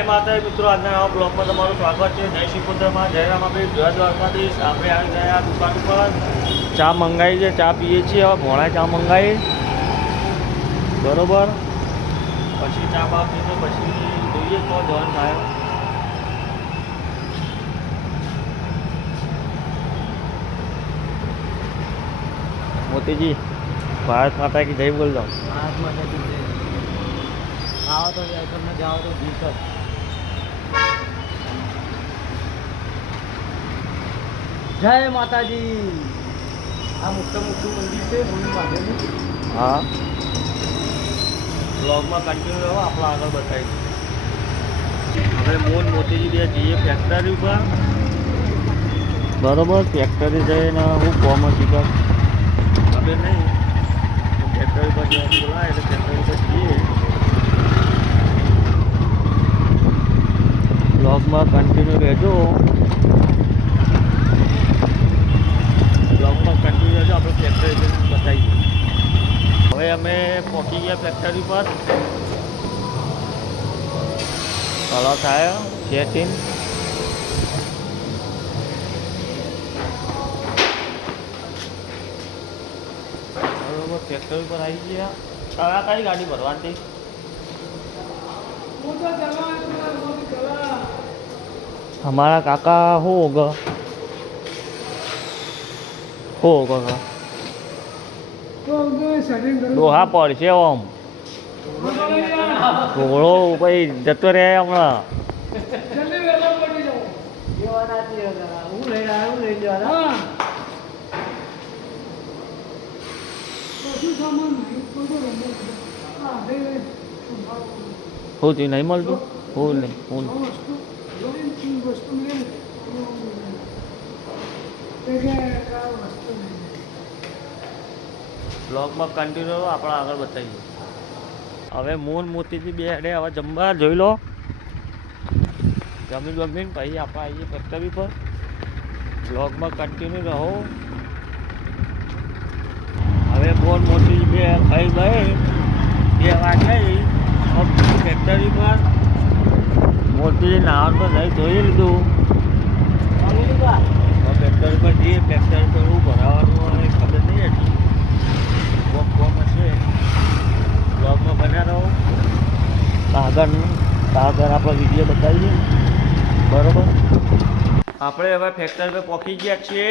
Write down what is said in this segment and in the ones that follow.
જય માતાજી મિત્રો, આજના નવા બ્લોગમાં તમારું સ્વાગત છે. જય શ્રી કુદરમાં જય રામાભાઈ જય દ્વારકાધીશ. આપણે આવી ગયા દુકાન ઉપર ચા મંગાવી છે, ચા પીએ છીએ. હવે ભોળા ચા મંગાવી બરોબર, પછી ચા બા પીને પછી જોઈએ તો ધોન થાય. મોતીજી ભારત માતા કી જય બોલ દો. भारत माता की जय। आओ तो जयपुर में जाओ तो बीच जय माता जी। આ મોટું મંદિર છે ભૂમિ બાંધેલું. હા, બ્લોગમાં કન્ટિન્યુ રહો, આપણે આગળ બતાવીશું. હવે મોતીજી બે જઈએ ફેક્ટરી ઉપર બરોબર. ફેક્ટરી જઈને હું કોમ શીખર હવે નહીં, ફેક્ટરી પર બોલાય એટલે ફેક્ટરી પર જઈએ. બ્લોગમાં કન્ટિન્યુ રહેજો, બ્લોગમાં કન્ટિન્યુ રહેજો. આપણે ફેક્ટરી જઈને બતાવીએ. હવે અમે પહોંચી ગયા ફેક્ટરી પર. કલર થાય સેટિંગ બરોબર. ફેક્ટરી પર આવી ગયા. તારા કઈ ગાડી ભરવાની? हमारा काका होगा ડોહા પડશે આમ ઘોડો ભાઈ જતો રહે હમણાં. હું તું નહીં મળતું? હું નહીં બ્લોગમાં કન્ટિન્યુ આપણે આગળ બતાવીએ. હવે મોતીજી બે હેડે હવે જમવા જોઈ લો. જમીને પછી આપણે આવીએ ફેક્ટરી પર. બ્લોગમાં કન્ટિન્યુ રહો. હવે મોતીજી બે ખાઈ ગઈ 2 વાગે ફેક્ટરી પર. મોતીજી નાવાનું તો નહીં ધોઈ લીધું. ફેક્ટરી પર જઈએ. ફેક્ટરી પર શું ભરાવાનું હોય ખબર નહીં હતી. કોમ હશે. બ્લોગમાં બન્યા રહો. આગળ આપણે વિડીયો બતાવીએ બરોબર. આપણે હવે ફેક્ટરી પર પહોંચી ગયા છીએ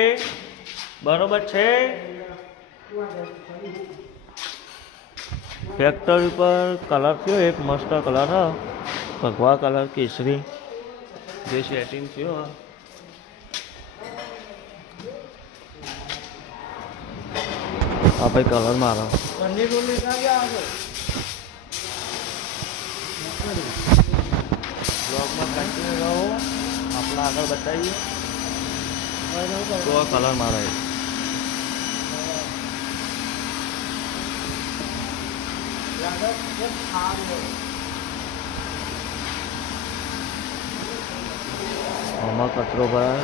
બરોબર છે. ફેક્ટરી પર કલર થયો એક મસ્ત કલર હ ભગવા કલર કેસરી જે સેટિંગ થયો. આ ભાઈ કલર મારો બ્લોગમાં કન્ટિન્યુ રહો. આપણે આગળ બતાવીએ તો કલર મારા આમાં કચરો ભરાય.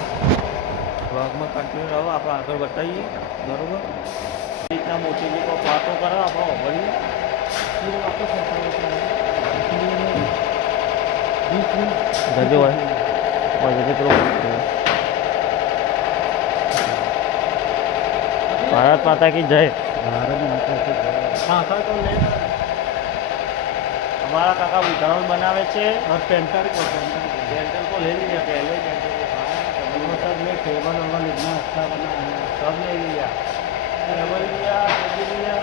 બ્લોગમાં કન્ટિન્યુ રહો. આપણે આગળ બતાવીએ બરોબર. રીતના મોતીજી કોઈ વાતો કરો આપણે ઓભળીએ. જજો હોય ભારત માતા की जय. भारत माता की जय। हमारा काका वितरण बनावे छे और पेंटर को ले लिया पहले. सब में टेबल वेबल इतना अच्छा बना है, सब ले लिया. टेबल लिया, टेबल लिया,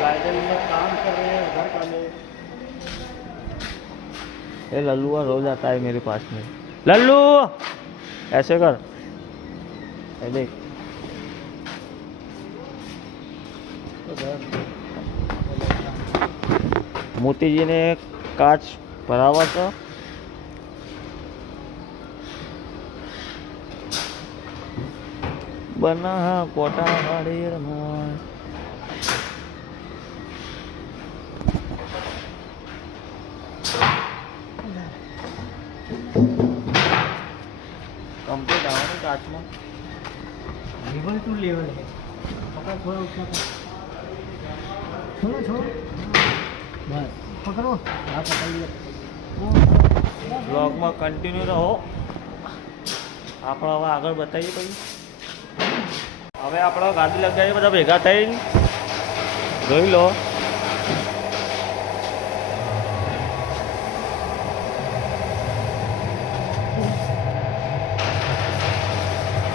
गार्डन में काम कर रहे हैं उधर का ले. ये लल्लू रोज आता है मेरे पास में. लल्लू ऐसे कर, ये देख. मोतीजी ने कांच भरावा था. बना कोटा वाड़ी रमान कंप्लीट आवा कांच में लेवल टू लेवल है. पकड़ थोड़ा ऊंचा कर. छोड़ो छोड़ो बस पकड़ो. हाँ पकड़ लिया. બ્લોગમાં કન્ટિન્યુ રહો. આપણે હવે આગળ બતાવીએ પછી. હવે આપણે ગાડી લગાવીએ બધા ભેગા થઈને. જોઈ લો.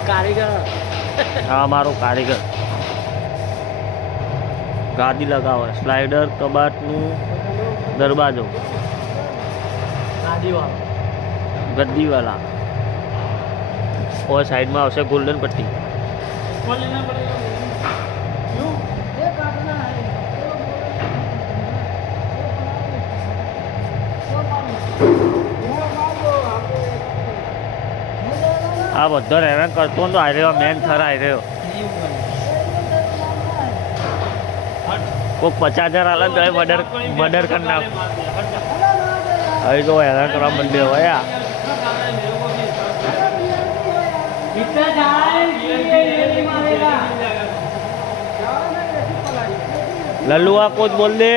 કારીગર. હા મારો કારીગર ગાદી લગાવે. સ્લાઇડર કબાટનું દરવાજો ગાદીવાળો ગદ્દીવાલા. ઓર સાઈડમાં આવશે ગોલ્ડન પટ્ટી. આ બધો હેરાન કરતો તો આવી રહ્યો મેન થર આવી રહ્યો. કોઈક 50,000 હાલત તો મર્ડર કરી નાખ. હવે તો હેરાન કરવા માંડ્યો હવે આ लल्लू आप कुछ बोल दे.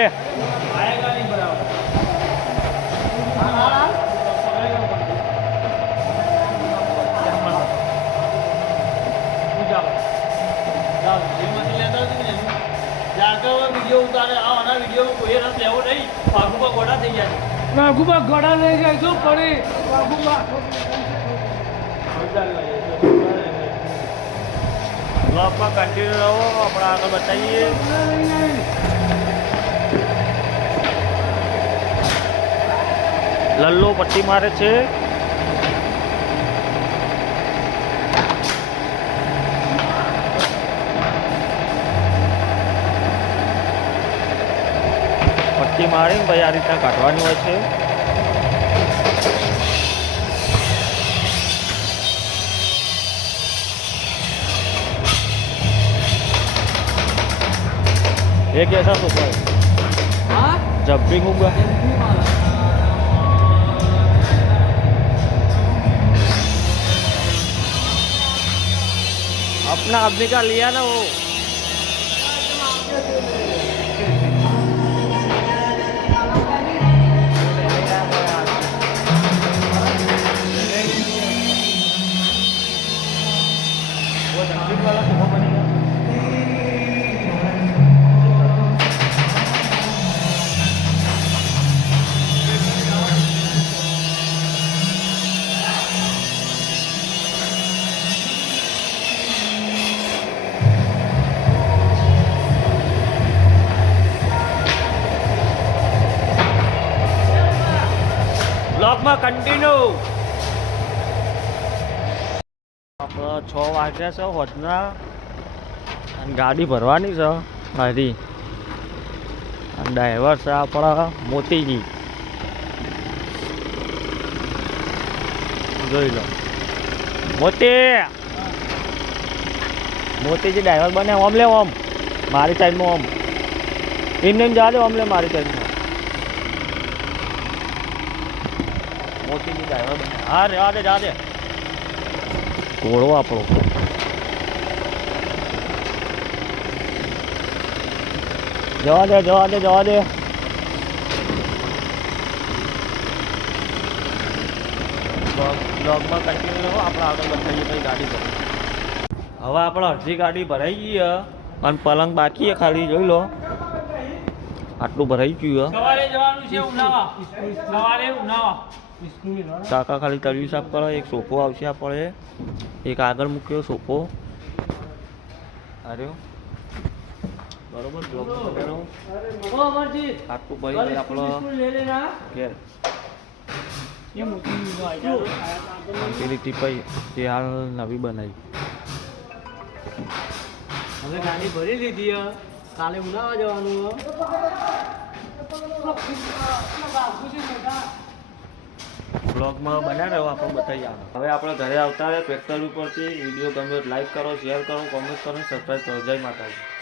વિડીયો ઉતારે આના વિડીયો કોઈ રસ લેવો નહીં. વાઘુબા ગોડા થઈ જાય. વાઘુબા ગોડા થઈ જાય શું પડે વાઘુબા. બ્લોગમાં કન્ટિન્યુ રહો. આપણે આગળ બતાવીએ. લલ્લો પટ્ટી મારે છે. પટ્ટી મારીને ભાઈ આ રીતના કાઢવાની હોય છે. एक ऐसा सोफा है जब भी होगा अपना आदमी का लिया ना वो. वो डस्टबिन वाला सोफा बनेगा. બ્લોગમાં કન્ટિન્યુ. આપણે 6 વાગ્યા છે હોજના અને ગાડી ભરવાની છે મારી. અને ડ્રાઈવર છે આપણા મોતીજી. જોઈ લો મોતીજી ડ્રાઈવર બને. ઓમ લે ઓમ મારી સાઈડમાં ઓમ એમને જા દે. ઓમ લે મારી સાઈડમાં મોતીજી ડ્રાઈવર બને. હા જા દે જા દે. ઘોડો આપણો જવા દે જવા દે જવા દે. બ્લોગમાં કન્ટિન્યુ રહો. આપણે આગળ બતાવીએ પછી ગાડી પર. હવે આપણે અડધી ગાડી ભરાઈ ગઈ અને પલંગ બાકી ખાલી જોઈ લો. આટલું ભરાઈ ગયું. સવારે જવાનું છે ઉનાવા. સવારે ઉનાવા કાકા ખાલી તળિયું સાફ કરે. એક સોફો આવશે આપણે. એક આગળ મૂક્યો સોફો. અરે બરોબર બ્લોક આટલું ભરી આપણો ઘેર પેલી ટીપાઈ તે હાલ નવી બનાવી. હવે ગાડી ભરી લીધી. કાલે ઉનાવા જવાનું. બ્લોગમાં બનાવી રહ્યો આપણે બતાવી આવે. હવે આપણે ઘરે આવતા રહે ફેક્ટરી ઉપરથી. વિડીયો ગમે લાઈક કરો, શેર કરો, કોમેન્ટ કરો, સબસ્ક્રાઈબ કરો. જય માતાજી.